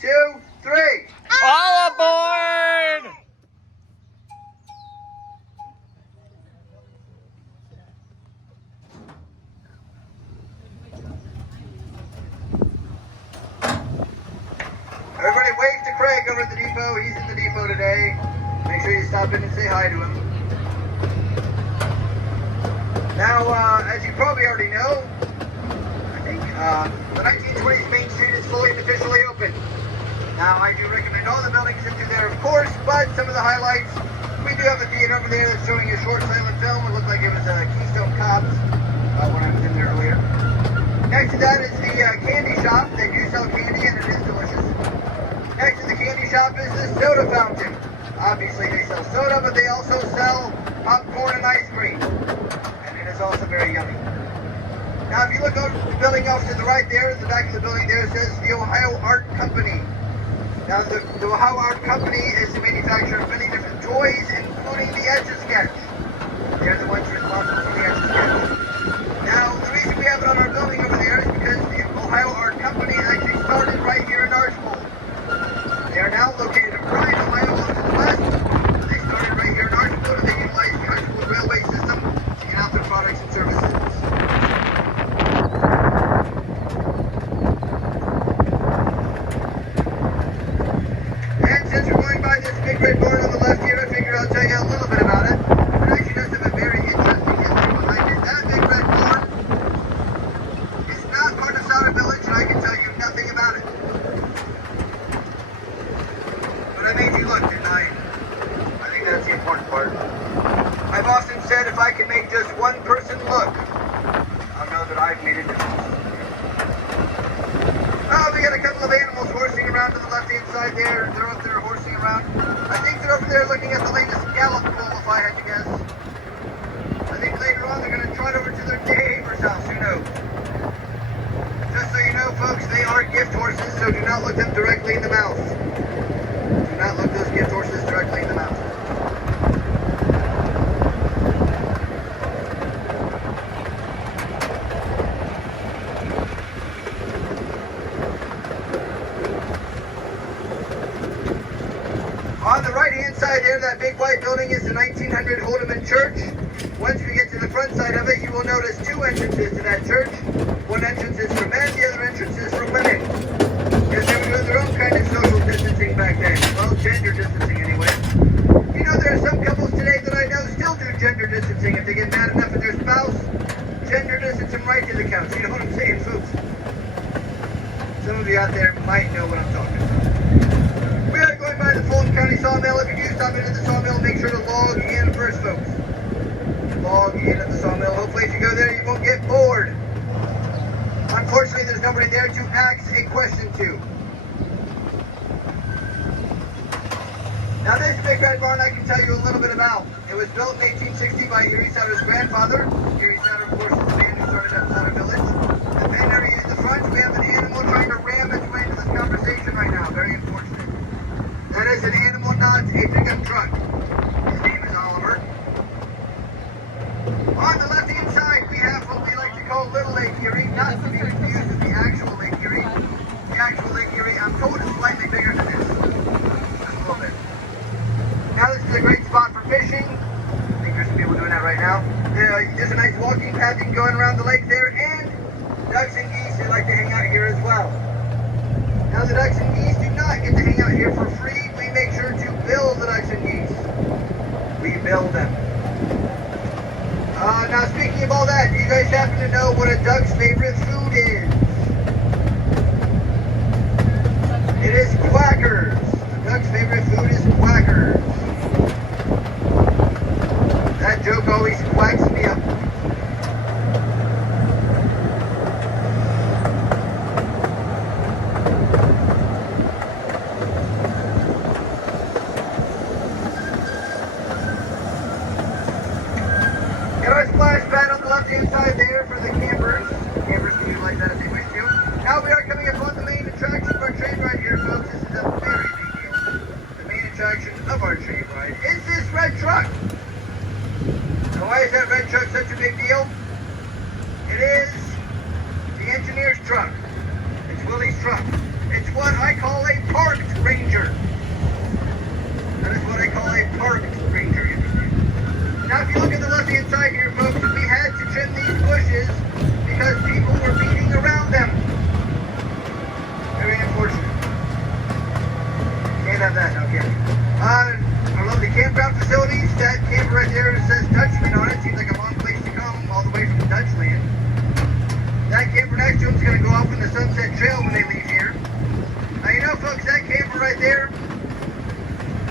2, 3. All aboard! Everybody wave to Craig over at the depot. He's in the depot today. Make sure you stop in and say hi to him. Now, as you probably already know, I think the 1920s Main Street is fully and officially open. Now, I do recommend all the buildings into there, of course, but some of the highlights, we do have a theater over there that's showing a short silent film. It looked like it was Keystone Cops when I was in there earlier. Next to that is the candy shop. They do sell candy and it is delicious. Next to the candy shop is the soda fountain. Obviously, they sell soda, but they also sell popcorn and ice cream. And it is also very yummy. Now, if you look over the building off to the right there, at the back of the building there, it says the Ohio Art Company. Now, the Ohio Art Company is the manufacturer of many different toys, including the Etch-a-Sketch. They're the ones responsible for the Etch-a-Sketch. Now, the reason we have it on our building over there is because the Ohio Art Company actually started right here in Archbold. They are now located in Bryan, Ohio, off to the west. They started right here in Archbold, and they utilize the Archbold railway system to get out their products and services. And since we're going by this big red barn on the left here, I figured I'll tell you a little bit about it. It actually does have a very interesting history behind it. That big red barn is not part of Sauder Village, and I can tell you nothing about it. But I made you look, didn't I? I think that's the important part. I've often said if I can make just one person look, I'll know that I've made a difference. Oh, we got a couple of animals horsing around to the left-hand side there. They're up there horsing around. I think they're over there looking at the latest gallop bull, if I had to guess. I think later on they're going to trot over to their neighbor's house. Who knows? Just so you know, folks, they are gift horses, so do not look them directly in the mouth. Do not look those gift horses directly in the mouth. On the right-hand side there, that big white building is the 1900 Holdeman Church. Once we get to the front side of it, you will notice two entrances to that church. One entrance is for men, the other entrance is for women. Because they were doing their own kind of social distancing back then. Well, gender distancing anyway. You know, there are some couples today that I know still do gender distancing. If they get mad enough at their spouse, gender distance them right to the couch. You know what I'm saying, folks? Some of you out there might know what I'm talking about. We are going by the Fulton County Sawmill. If you do stop into the sawmill, make sure to log in first, folks. Log in at the sawmill. Hopefully if you go there, you won't get bored. Unfortunately, there's nobody there to ask a question to. Now this big red barn I can tell you a little bit about. It was built in 1860 by Erie Sauder's grandfather. Erie Sauder, of course, is the man who started up Sauder Village. The main area in the front, we have an animal trying to ram its way into this conversation right now. Very unfortunate. That is an animal, not a pickup truck. His name is Oliver. On the left-hand side, we have what we like to call Little Lake Erie, not to be confused with the actual Lake Erie. The actual Lake Erie, I'm told, is slightly bigger than this. Just a little bit. Now this is a great spot for fishing. I think there's some people doing that right now. There's a nice walking path you can go around the lake there, and ducks and geese, they like to hang out here as well. Now the ducks and geese do not get to hang out here for free. We make sure to build the ducks and geese. We build them. Now speaking of all that, do you guys happen to know what a duck's favorite food is? It is quackers. A duck's favorite food is quackers. That joke always quacks me up. Got our splash pad on the left-hand side there for the campers. Campers can utilize that if they wish. folks, that camper right there.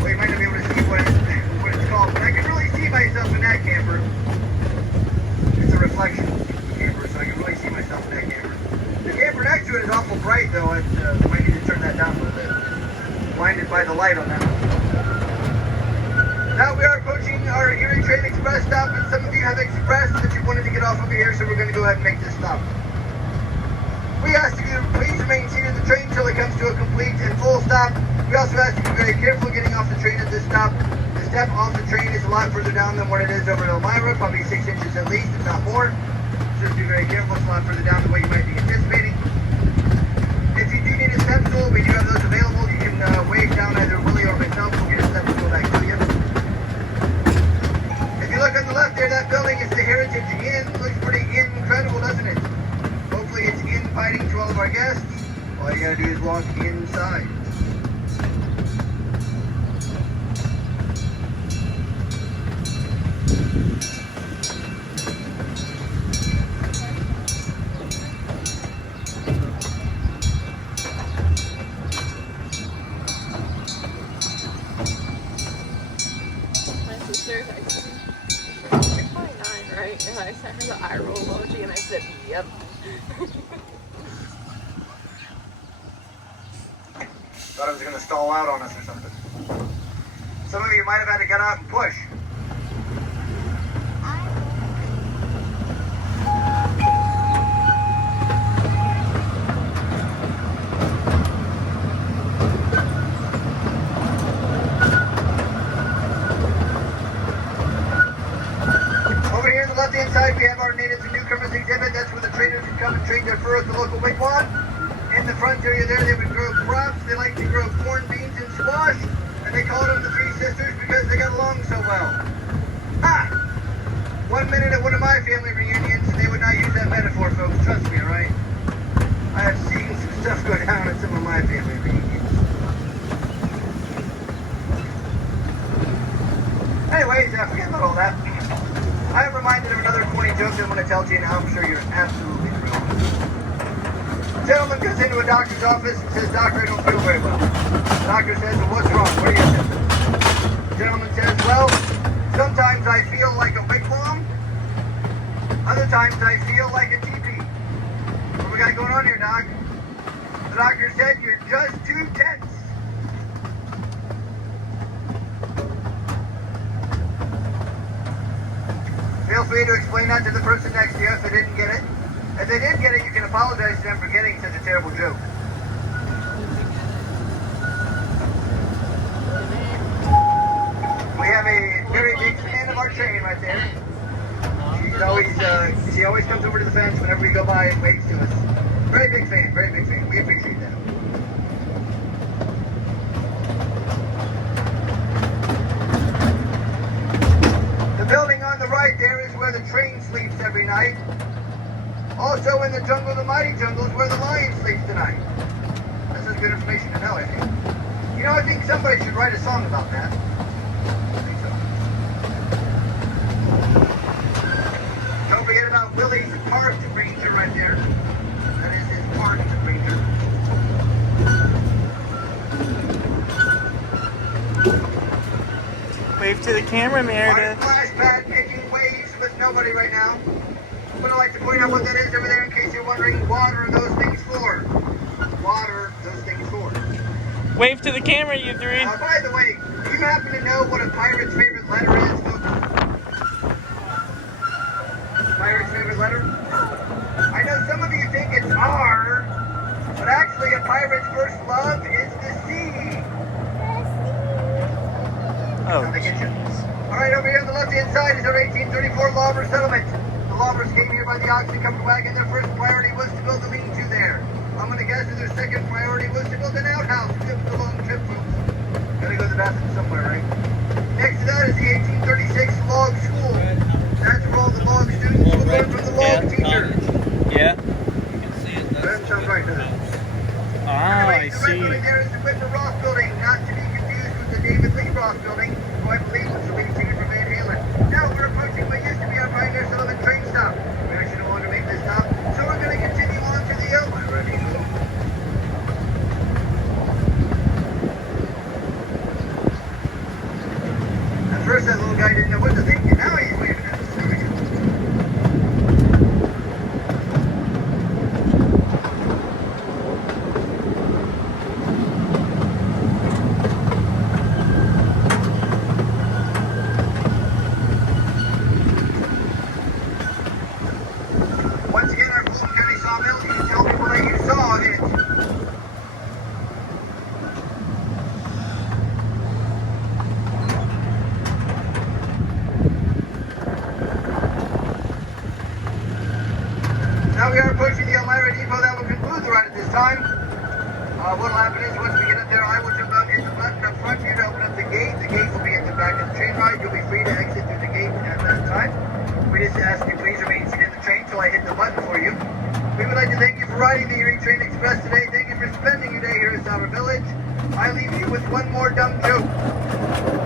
Well, you might not be able to see what it's called, but I can really see myself in that camper. It's a reflection of the camper, so I can really see myself in that camper. The camper next to it is awful bright, though. I might need to turn that down a little bit. Blinded by the light on that one. Now we are approaching our Erie Train Express stop, and some of you have expressed that you wanted to get off over here, so we're going to go ahead and make this stop. We ask you to please remain seated in the train until it comes to a complete and full stop. We also ask you to be very careful getting off the train at this stop. The step off the train is a lot further down than what it is over at Elmira, probably 6 inches at least, if not more. So just be very careful. It's a lot further down than what you might be anticipating. If you do need a step stool, we do have those available. You can wave down either Willie or myself. We'll get a step stool back to you. If you look on the left there, that building is the Heritage Inn. Looks pretty incredible, doesn't it? Hopefully it's inviting to all of our guests. All you gotta do is walk inside. I sent her the eye roll emoji and I said, yep. Thought it was going to stall out on us or something. Some of you might have had to get out and push. Inside we have our natives and newcomers exhibit. That's where the traders can come and trade their fur at the local wigwam. In the front area there, they would grow crops. They like to grow corn, beans, and squash. And they called them the Three Sisters because they got along so well. Ha! 1 minute at one of my family reunions, and they would not use that metaphor, folks. Trust me, alright? I have seen some stuff go down at some of my family reunions. Anyways, forget about all that. I am reminded of another corny joke that I'm going to tell to you now. I'm sure you're absolutely thrilled. A gentleman goes into a doctor's office and says, "Doctor, I don't feel very well." The doctor says, "Well, what's wrong? What are you doing?" The gentleman says, "Well, sometimes I feel like a wigwam. Other times I feel like a teepee. What we got going on here, Doc?" The doctor said, "You're just too tense." Feel free to explain that to the person next to you if they didn't get it. If they did get it, you can apologize to them for getting such a terrible joke. We have a very big fan of our train right there. She always comes over to the fence whenever we go by and waves to us. Very big fan, very big fan. We appreciate that. The building on the right there is where the train sleeps every night. Also in the jungle, the mighty jungle, is where the lion sleeps tonight. This is good information to know, I think. You know, I think somebody should write a song about that. I think so. Don't forget about Willie's parked ranger right there. That is his parked ranger. Wave to the camera, Meredith. Splash pad making waves with nobody right now. But I'd like to point out what that is over there in case you're wondering. Water are those things for. Water, those things for. Wave to the camera, you three. By the way, do you happen to know what a pirate's favorite letter is, folks? Pirate's favorite letter? I know some of you think it's R, but actually a pirate's first love is the sea. Oh. Now they get you. Alright, over here on the left-hand side is our 1834 logger settlement. The loggers came here by the oxen covered wagon. Their first priority was to build a lean-to there. I'm going to guess that their second priority was to build an outhouse. It was a long trip, folks. Gotta go to the bathroom somewhere, right? Next to that is the 1836 log school. That's where all the log students will learn from the log teacher. Yeah. That sounds right, doesn't it? Ah, I Anyways, the red see. building there is the Whitmer Ross building, not to be confused with the David Lee Ross building, who I believe was the lead singer for Van Halen. Now we're approaching what used to be our Pioneer Sullivan train stop. We actually no longer make this stop, so we're going to continue on to the Elmira Depot. What'll happen is once we get up there, I will jump out, hit the button up front for you to open up the gate. The gate will be at the back of the train ride. You'll be free to exit through the gate at that time. We just ask you please remain seated in the train till I hit the button for you. We would like to thank you for riding the Erie Train Express today. Thank you for spending your day here at Sauder Village. I leave you with one more dumb joke.